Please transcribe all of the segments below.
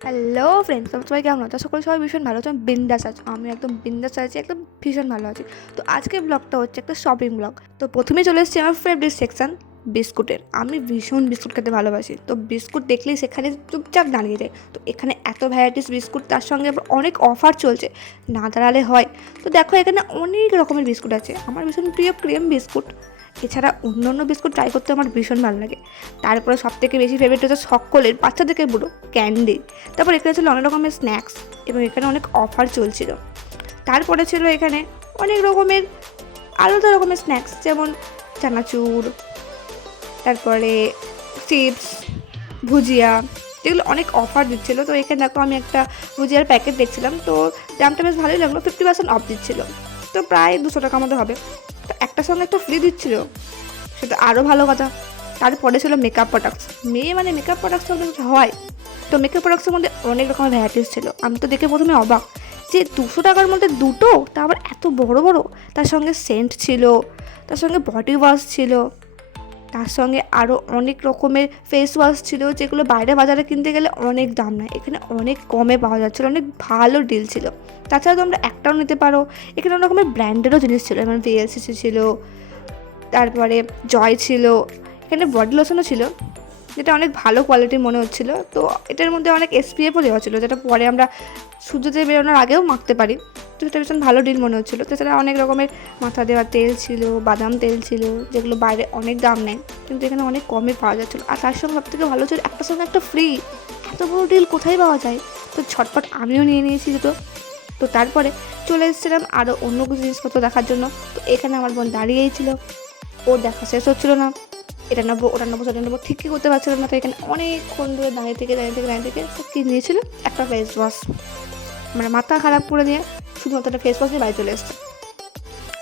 Hello friends, তোমরা সবাই কেমন আছো? সকলে সবাই ভীষণ ভালো আছো। আমি বিন্দাস আছি, আমি একদম বিন্দাস আছি, একদম ভীষণ ভালো আছি। তো আজকের ব্লগটা হচ্ছে একটা শপিং ব্লগ। তো প্রথমেই চলে এসেছি আমার ফেভারিট সেকশন, বিস্কুটের। আমি ভীষণ বিস্কুট খেতে ভালোবাসি, তো বিস্কুট দেখলেই সেখানে চুপচাপ দাঁড়িয়ে যায়। তো এখানে এত ভ্যারাইটিস বিস্কুট, তার সঙ্গে আবার অনেক অফার চলছে, না দাঁড়ালে হয়। তো দেখো এখানে অনেক রকমের বিস্কুট আছে। আমার ভীষণ প্রিয় ক্রিম বিস্কুট। এছাড়া অন্য অন্য বিস্কুট ট্রাই করতে আমার ভীষণ ভালো লাগে। তারপরে সবথেকে বেশি ফেভারিট হচ্ছে সকলের, বাচ্চা থেকে বুড়ো, ক্যান্ডি। তারপর এখানে ছিল অনেক রকমের স্ন্যাক্স, এবং এখানে অনেক অফার চলছিল। তারপরে ছিল এখানে অনেক রকমের আলাদা রকমের স্ন্যাক্স, যেমন চানাচুর, তারপরে চিপস, ভুজিয়া, যেগুলো অনেক অফার দিচ্ছিলো। তো এখানে দেখো আমি একটা ভুজিয়ার প্যাকেট দেখছিলাম, তো দামটা বেশ ভালোই লাগলো, 50% অফ দিচ্ছিলো। তো প্রায় 200 টাকার মতো হবে। তো একটার সঙ্গে একটা ফ্রি দিচ্ছিলো, সেটা আরও ভালো কথা। তারপরে ছিল মেকআপ প্রোডাক্টস। মেয়ে মানে মেকআপ প্রোডাক্টস হয়। তো মেকআপ প্রোডাক্টসের মধ্যে অনেক রকমের ভ্যারাইটিস ছিল। আমি তো দেখে প্রথমে অবাক যে 200 টাকার মধ্যে দুটো, তা আবার এত বড় বড়। তার সঙ্গে সেন্ট ছিল, তার সঙ্গে বডি ওয়াশ ছিল, তার সঙ্গে আরও অনেক রকমের ফেস ওয়াশ ছিল, যেগুলো বাইরে বাজারে কিনতে গেলে অনেক দাম নেয়, এখানে অনেক কমে পাওয়া যাচ্ছিলো, অনেক ভালো ডিল ছিল। তাছাড়া তোমরা একটাও নিতে পারো। এখানে অনেক রকমের ব্র্যান্ডেরও জিনিস ছিল, যেমন ভিএলসিসি ছিল, তারপরে জয় ছিল। এখানে বডি লোশনও ছিল, যেটা অনেক ভালো কোয়ালিটির মনে হচ্ছিলো। তো এটার মধ্যে অনেক এসপিএফও দেওয়া ছিল, যেটা পরে আমরা সূর্যতে বেরোনোর আগেও মাখতে পারি। তো সেটা ভীষণ ভালো ডিল মনে হচ্ছিলো। তাছাড়া অনেক রকমের মাথা দেওয়ার তেল ছিল, বাদাম তেল ছিল, যেগুলো বাইরে অনেক দাম নেয়, কিন্তু এখানে অনেক কমে পাওয়া যাচ্ছিলো। আর তার সঙ্গে সবথেকে ভালো ছিল একটার সঙ্গে একটা ফ্রি। এত বড় ডিল কোথায় পাওয়া যায়? তো ছটপট আমিও নিয়ে নিয়েছি দুটো। তো তারপরে চলে এসেছিলাম আরও অন্য কিছু জিনিসপত্র দেখার জন্য। তো এখানে আমার বোন দাঁড়িয়েই ছিল, ওর দেখা শেষ হচ্ছিল না। এটা নেবো, ওটা নেবো, সেটা নেবো, ঠিকই করতে পারছিলাম না। তো এখানে অনেকক্ষণ ধরে দাঁড়িয়ে থেকে কি নিয়েছিল, একটা ফেস ওয়াশ। মানে মাথা খারাপ করে দিয়ে শুধুমাত্র একটা ফেস ওয়াশ নিয়ে বাড়ি চলে এসছে।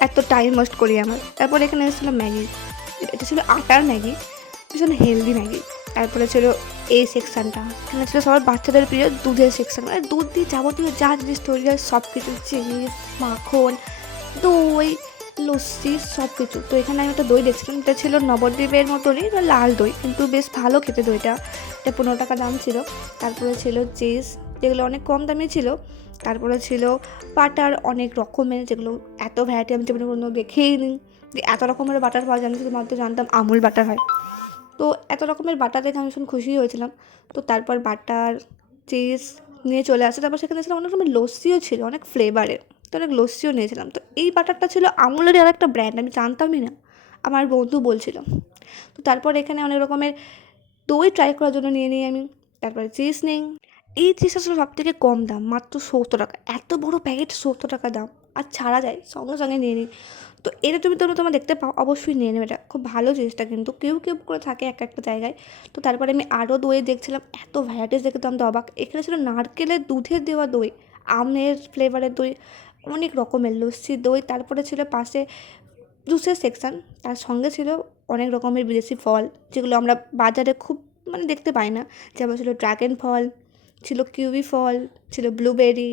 এত টাইম ওয়েস্ট করি আমার। তারপরে এখানে এসেছিলো ম্যাগি। এটা ছিল আটার ম্যাগি, ভীষণ হেলদি ম্যাগি। তারপরে ছিল এই সেকশানটা, এখানে ছিল সবার বাচ্চাদের প্রিয় দুধের সেকশান। মানে দুধ দিয়ে যাবতীয় যা জিনিস তৈরি হয় সব কিছু, চিজ, মাখন, দই, লস্যি, সব কিছু। তো এখানে আমি একটা দই দেখছিলাম, এটা ছিল নবদ্বীপের মতনই, লাল দই, কিন্তু বেশ ভালো খেতে দইটা। এটা 15 টাকা দাম ছিল। তারপরে ছিল চিজ, যেগুলো অনেক কম দামি ছিল। তারপরে ছিল বাটার, অনেক রকমের, যেগুলো এত ভ্যারাইটি আমি জীবনে কোনো দেখেই নিই যে এত রকমের বাটার পাওয়া যায়। আমি শুধুমাত্র জানতাম আমুল বাটার হয়। তো এত রকমের বাটার দেখে আমি ভীষণ খুশি হয়েছিলাম। তো তারপর বাটার, চিজ নিয়ে চলে আসে। তারপর সেখানে ছিল অনেক রকমের লস্যিও ছিল, অনেক ফ্লেভারের। তো অনেক লস্যিও নিয়েছিলাম। তো এই বাটারটা ছিল আমুলেরই আর একটা ব্র্যান্ড, আমি জানতামই না, আমার বন্ধু বলছিল। তো তারপর এখানে অনেক রকমের দই ট্রাই করার জন্য নিয়ে নিই আমি। তারপরে চিজ নেই। এই চিজটা ছিল সব থেকে কম দাম, মাত্র 70 টাকা। এত বড় প্যাকেট, 70 টাকা দাম, আর ছাড়া যায়, সঙ্গে সঙ্গে নিয়ে নিই। তো এটা তোমরা দেখতে পাও, অবশ্যই নিয়ে নেবে। এটা খুব ভালো জিনিসটা, কিন্তু কিউব কিউব করে থাকে এক একটা জায়গায়। তো তারপরে আমি আরও দই দেখছিলাম, এত ভ্যারাইটিস দেখে তো আমি তো অবাক। এখানে ছিল নারকেলের দুধের দেওয়া দই, আমের ফ্লেভারের দই, অনেক রকমের লস্যি দই। তারপরে ছিল পাশে জুসের সেকশান, তার সঙ্গে ছিল অনেক রকমের বিদেশি ফল, যেগুলো আমরা বাজারে খুব মানে দেখতে পাই না। যেমন ছিল ড্রাগন ফল, ছিল কিউই ফল, ছিল ব্লুবেরি,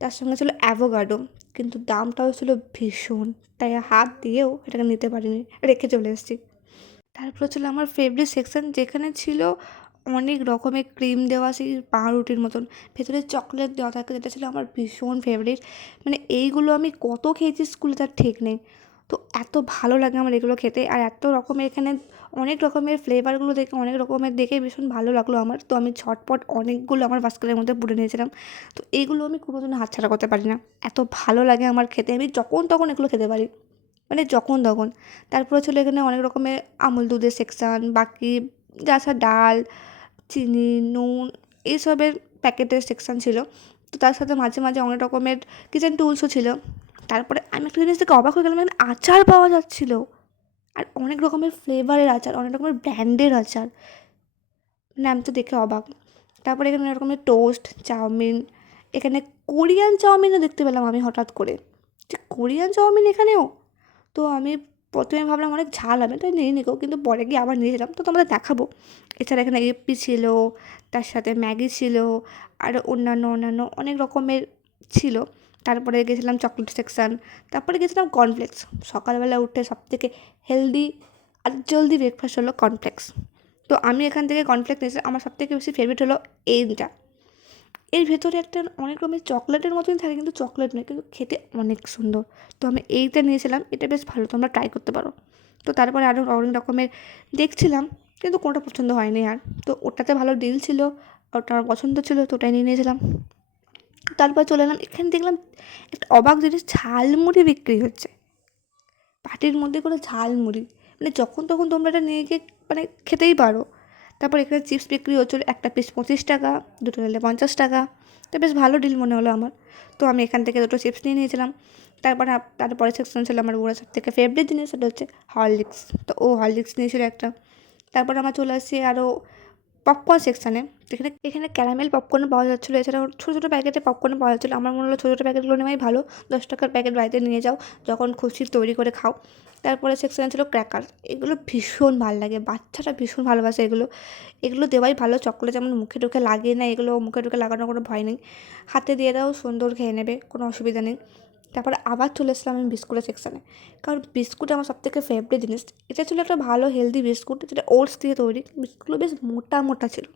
তার সঙ্গে ছিল অ্যাভোকাডো। কিন্তু দামটাও ছিল ভীষণ, তাই হাত দিয়েও এটাকে নিতে পারিনি, রেখে চলে এসেছি। তারপরে ছিল আমার ফেভারিট সেকশান, যেখানে ছিল অনেক রকমের ক্রিম দেওয়া, সেই পাউরুটির মতন, ভেতরে চকলেট দেওয়া থাকে, যেটা ছিল আমার ভীষণ ফেভারিট। মানে এইগুলো আমি কত খেয়েছি স্কুলে তার ঠিক নেই। তো এত ভালো লাগে আমার এগুলো খেতে। আর এত রকমের এখানে অনেক রকমের ফ্লেভারগুলো দেখে, অনেক রকমের দেখে ভীষণ ভালো লাগলো আমার। তো আমি ঝটপট অনেকগুলো আমার বাস্কেটের মধ্যে পুরে নিয়েছিলাম। তো এইগুলো আমি কোনোদিনও হাতছাড়া করতে পারি না, এত ভালো লাগে আমার খেতে। আমি যখন তখন এগুলো খেতে পারি, মানে যখন তখন। তারপরে ছিল এখানে অনেক রকমের আমুল দুধের সেকশান, বাকি যা ডাল, চিনি, নুন, এইসবের প্যাকেটের সেকশান ছিল। তো তার সাথে মাঝে মাঝে অনেক রকমের কিচেন টুলসও ছিল। তারপরে আমি একটা জিনিস থেকে অবাক হয়ে গেলাম, এখানে আচার পাওয়া যাচ্ছিলো, আর অনেক রকমের ফ্লেভারের আচার, অনেক রকমের ব্র্যান্ডের আচার। মানে আমি তো দেখে অবাক। তারপরে এখানে অনেক রকমের টোস্ট, চাউমিন, এখানে কোরিয়ান চাউমিনও দেখতে পেলাম আমি হঠাৎ করে, যে কোরিয়ান চাউমিন এখানেও। তো আমি প্রথমে ভাবলাম অনেক ঝাল হবে, তাই নিয়ে নিকো, কিন্তু পরে গিয়ে আবার নিয়েছিলাম, তো তোমাদের দেখাবো। এছাড়া এখানে ইপ্পি ছিল, তার সাথে ম্যাগি ছিল, আর অন্যান্য অনেক রকমের ছিল। তারপরে গেছিলাম চকলেট সেকশান, তারপরে গেছিলাম কর্নফ্লেক্স। সকালবেলা উঠে সবথেকে হেলদি আর জলদি ব্রেকফাস্ট হলো কর্নফ্লেক্স। তো আমি এখান থেকে কর্নফ্লেক্স নিয়েছি, আমার সবথেকে বেশি ফেভারিট হলো এইটা। এর ভেতরে একটা অনেক রকমের চকলেটের মতনই থাকে, কিন্তু চকলেট নয়, কিন্তু খেতে অনেক সুন্দর। তো আমি এইটা নিয়েছিলাম, এটা বেশ ভালো, তোমরা ট্রাই করতে পারো। তো তারপরে আরও অনেক রকমের দেখছিলাম, কিন্তু কোনোটা পছন্দ হয়নি আর। তো ওটাতে ভালো ডিল ছিল, ওটা আমার পছন্দ ছিল, তো ওটাই নিয়ে নিয়েছিলাম। তারপর চলে এলাম, এখানে দেখলাম একটা অবাক জিনিস, ঝালমুড়ি বিক্রি হচ্ছে। পাটির মধ্যে করে ঝালমুড়ি, মানে যখন তখন তোমরা এটা নিয়ে গিয়ে মানে খেতেই পারো। তারপর এখানে চিপস বিক্রি হচ্ছিলো, একটা পিস 25 টাকা, দুটো নিলে 50 টাকা। তো বেশ ভালো ডিল মনে হলো আমার। তো আমি এখান থেকে দুটো চিপস নিয়ে নিয়েছিলাম। তারপরে সেকশন ছিল আমার বুড়ো সব থেকে ফেভারিট জিনিস, সেটা হচ্ছে হরলিক্স। তো ও হরলিক্স নিয়েছিল একটা। তারপর আমরা চলে আসছি আরও পপকর্ন সেকশানে। এখানে এখানে ক্যারামেল পপকর্ন পাওয়া যাচ্ছিলো, এছাড়াও ছোটো ছোটো প্যাকেটে পপকর্ন পাওয়া যাচ্ছিলো। আমার মনে হলো ছোটো ছোটো প্যাকেটগুলো নেওয়াই ভালো, 10 টাকার প্যাকেট বাড়িতে নিয়ে যাও, যখন খুশি তৈরি করে খাও। তারপরে সেকশানে ছিল ক্র্যাকার, এগুলো ভীষণ ভালো লাগে, বাচ্চারা ভীষণ ভালোবাসে এগুলো। এগুলো দেওয়াই ভালো, চকলেট যেমন মুখে টুখে লাগে না, এগুলো মুখে টুখে লাগানোর কোনো ভয় নেই, হাতে দিয়ে দাও সুন্দর খেয়ে নেবে, কোনো অসুবিধা নেই। তারপরে আবার চলে এসলাম আমি বিস্কুটের সেকশানে, কারণ বিস্কুট আমার সবথেকে ফেভারিট জিনিস। এটা ছিল একটা ভালো হেলদি বিস্কুট, যেটা ওটস দিয়ে তৈরি। বিস্কুটগুলো বেশ মোটা মোটা ছিল,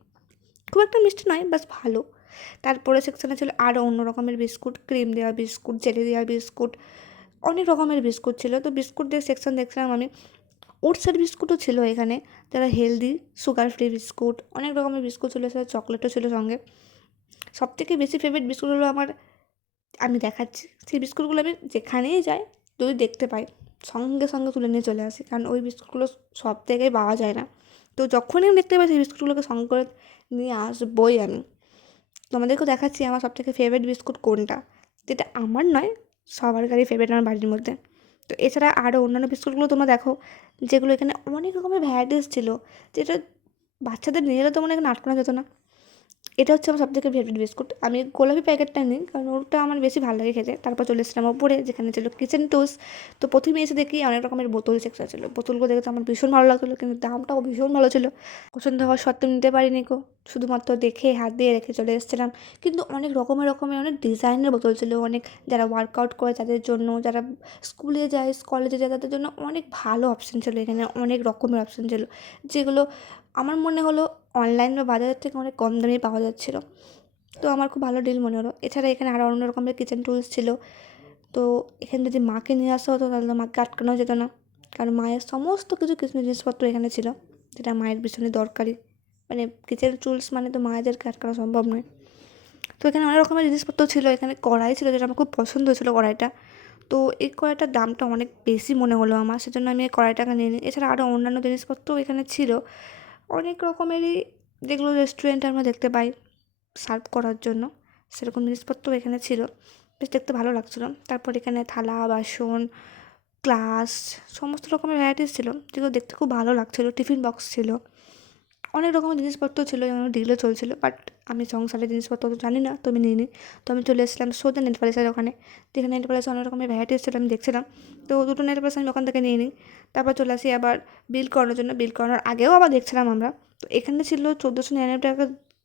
খুব একটা মিষ্টি নয়, বাস ভালো। তারপরে সেকশানে ছিল আরও অন্য রকমের বিস্কুট, ক্রিম দেওয়া বিস্কুট, জেলি দেওয়া বিস্কুট, অনেক রকমের বিস্কুট ছিল। তো বিস্কুট দিয়ে সেকশন দেখছিলাম আমি, ওটসের বিস্কুটও ছিল এখানে, যারা হেলদি, সুগার ফ্রি বিস্কুট, অনেক রকমের বিস্কুট ছিল, সেটা চকলেটও ছিল সঙ্গে। সবথেকে বেশি ফেভারিট বিস্কুট হলো আমার, আমি দেখাচ্ছি, সেই বিস্কুটগুলো আমি যেখানেই যাই যদি দেখতে পাই, সঙ্গে সঙ্গে তুলে নিয়ে চলে আসি, কারণ ওই বিস্কুটগুলো সব জায়গায় পাওয়া যায় না। তো যখনই আমি দেখতে পাই সেই বিস্কুটগুলোকে সঙ্গে করে নিয়ে আসবই আমি। তোমাদেরকেও দেখাচ্ছি আমার সবথেকে ফেভারিট বিস্কুট কোনটা, যেটা আমার নয়, সবার কারই ফেভারিট আমার বাড়ির মধ্যে। তো এছাড়া আরও অন্যান্য বিস্কুটগুলো তোমরা দেখো, যেগুলো এখানে অনেক রকমের ভ্যারাইটিস ছিল, যেটা বাচ্চাদের নিয়ে গেলে তো মনে এখানে আটকানো যেত না। এটা হচ্ছে আমার সবথেকে ফেভারিট বিস্কুট। আমি গোলাপি প্যাকেটটা নিই, কারণ ওটা আমার বেশি ভালো লাগে খেতে। তারপর চলে এসেছিলাম ওপরে, যেখানে ছিল কিচেন টুলস। তো প্রথমে এসে দেখি অনেক রকমের বোতল সেকশন ছিল, বোতলগুলো দেখে তো আমার ভীষণ ভালো লাগছিলো, কিন্তু দামটাও ভীষণ ভালো ছিল। পছন্দ হওয়ার সত্ত্বেও নিতে পারিনি গো, শুধুমাত্র দেখে হাত দিয়ে রেখে চলে এসেছিলাম। কিন্তু অনেক রকমের অনেক ডিজাইনের বোতল ছিল, অনেক যারা ওয়ার্কআউট করে তাদের জন্য, যারা স্কুলে যায়, কলেজে যায়, তাদের জন্য অনেক ভালো অপশান ছিল এখানে, অনেক রকমের অপশান ছিল, যেগুলো আমার মনে হলো অনলাইন বা বাজারের থেকে অনেক কম দামেই পাওয়া যাচ্ছিলো। তো আমার খুব ভালো ডিল মনে হলো। এছাড়া এখানে আরও অন্য রকমের কিচেন টুলস ছিল। তো এখানে যদি মাকে নিয়ে আসা হতো তাহলে তো মাকে আটকানো যেত না, কারণ মায়ের সমস্ত কিছু কিচেন জিনিসপত্র এখানে ছিল, যেটা মায়ের ভীষণই দরকারি। মানে কিচেন টুলস মানে তো মায়েদেরকে আটকানো সম্ভব নয়। তো এখানে অনেক রকমের জিনিসপত্র ছিল, এখানে কড়াই ছিল, যেটা আমার খুব পছন্দ হয়েছিলো কড়াইটা। তো এই কড়াইটার দামটা অনেক বেশি মনে হলো আমার, সেজন্য আমি এই কড়াইটাকে নিয়ে নিই। এছাড়া আরও অন্যান্য জিনিসপত্রও এখানে ছিল, অনেক রকমেরই, যেগুলো রেস্টুরেন্টে আমরা দেখতে পাই সার্ভ করার জন্য, সেরকম জিনিসপত্র এখানে ছিল, বেশ দেখতে ভালো লাগছিলো। তারপর এখানে থালা বাসন, গ্লাস, সমস্ত রকমের ভ্যারাইটিস ছিল, যেগুলো দেখতে খুব ভালো লাগছিলো। টিফিন বক্স ছিল, অনেক রকমের জিনিসপত্র ছিল, যেগুলো ডিলে চলছিলো। বাট আমি সংসারের জিনিসপত্র তো জানি না, তো আমি নিই নি। তো আমি চলে এসেছিলাম সোজা নেল পালিশের ওখানে, যেখানে নেল পালিশে অনেক রকমের ভ্যারাইটিস ছিল, আমি দেখছিলাম। তো দুটো নেল পালিশ আমি ওখান থেকে নিয়ে নিই। তারপর চলে আসি আবার বিল করানোর জন্য, বিল করানোর আগেও আবার দেখছিলাম আমরা। তো এখানে ছিল 1499 টাকা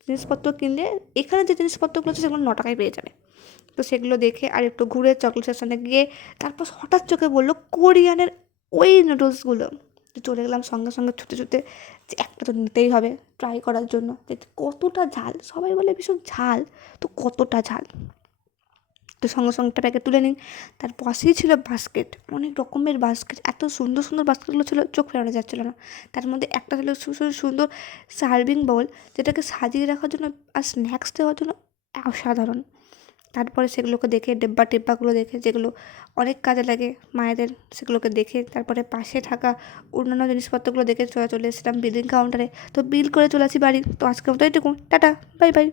জিনিসপত্র কিনলে এখানে যে জিনিসপত্রগুলো আছে সেগুলো 9 টাকায় পেয়ে যাবে। তো সেগুলো দেখে আর একটু ঘুরে চকলেট সেকশনে গিয়ে তারপর হঠাৎ চোখে বললো কোরিয়ানের ওই নুডলসগুলো। তো চলে গেলাম সঙ্গে সঙ্গে ছুটে ছুটে, যে একটা তো নিতেই হবে ট্রাই করার জন্য, যে কতটা ঝাল, সবাই বলে ভীষণ ঝাল, তো কতটা ঝাল। তো সঙ্গে সঙ্গে একটা প্যাকেট তুলে নিই। তার পাশেই ছিল বাস্কেট, অনেক রকমের বাস্কেট, এত সুন্দর সুন্দর বাস্কেটগুলো ছিল, চোখ ফেরানো যাচ্ছিলো না। তার মধ্যে একটা ছিল সুন্দর সার্ভিং বাউল, যেটাকে সাজিয়ে রাখার জন্য আর স্ন্যাক্স দেওয়ার জন্য অসাধারণ। তারপরে সেগুলোকে দেখে, টেব্বাগুলো দেখে, যেগুলো অনেক কাজে লাগে মায়েদের, সেগুলোকে দেখে তারপরে পাশে থাকা অন্যান্য জিনিসপত্রগুলো দেখে চলে এসেছিলাম বিলিং কাউন্টারে। তো বিল করে চলে আসি বাড়ি। তো আজকের মতো এইটুকু, টাটা, বাই বাই।